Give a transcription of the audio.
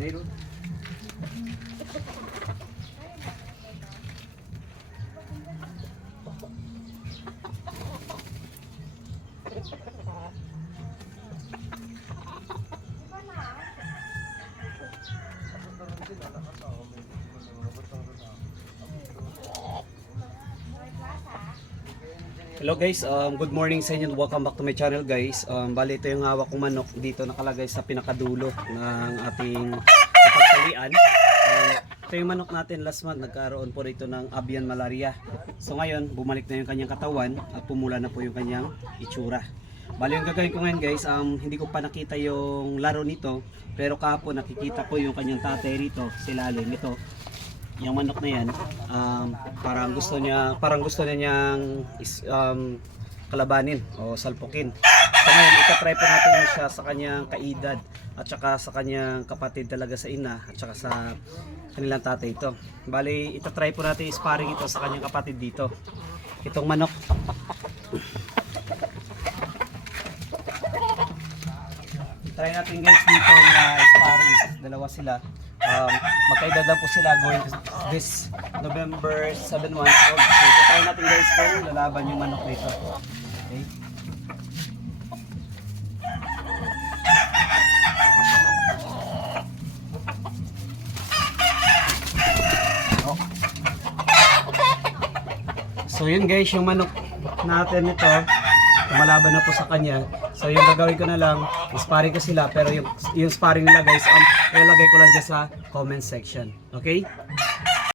Meron. Hello guys, good morning sa inyo and welcome back to my channel guys. Bali ito yung hawak kong manok dito nakalagay sa pinakadulo ng ating pagtalian. Ito yung manok natin last month, nagkaroon po rito ng avian malaria. So ngayon, bumalik na yung kanyang katawan at pumula na po yung kanyang itsura. Bali yung gagawin ko ngayon guys, hindi ko pa nakita yung laro nito, pero kahapon nakikita ko yung kanyang tatay rito, silalim ito. Yung manok na yan, parang gusto niya niyang kalabanin o salpukin. So ngayon, itatry po natin siya sa kanyang kaedad at saka sa kanyang kapatid talaga sa ina at saka sa kanilang tatay ito. Bali, itatry po natin sparring ito sa kanyang kapatid dito. Itong manok. Try natin guys dito na sparring. Dalawa sila. Magkaedad lang po sila going this November 7 months old. So ito try natin guys kung lalaban yung manok nito. Okay. Oh. So yun guys, yung manok natin ito lumalaban na po sa kanya. So yung gagawin ko na lang, sparring ko sila, pero yung sparring nila guys, ilalagay ko lang dyan sa comment section. Okay?